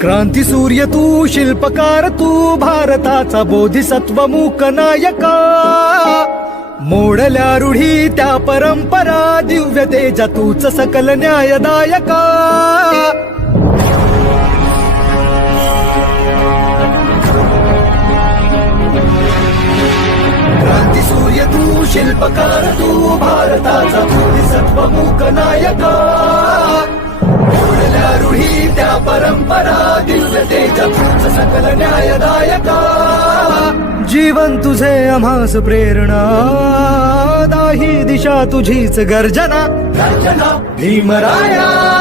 क्रांती सूर्य तू, शिल्पकार तू, भारताचा बोधिसत्व मूक नायका. मोडल्या रूढी त्या परंपरा, दिव्य तेजा तूच सकल न्यायदायका. क्रांती सूर्य तू, शिल्पकार तू, भारताचा बोधिसत्व मूक नायका. मोडल्या रूढी त्या परंपरा, दिव्य तेजा तूच सकल न्यायदायका. जीवन तुझे आम्हास प्रेरणा, दाही दिशा तुझीच गर्जना. भीमराया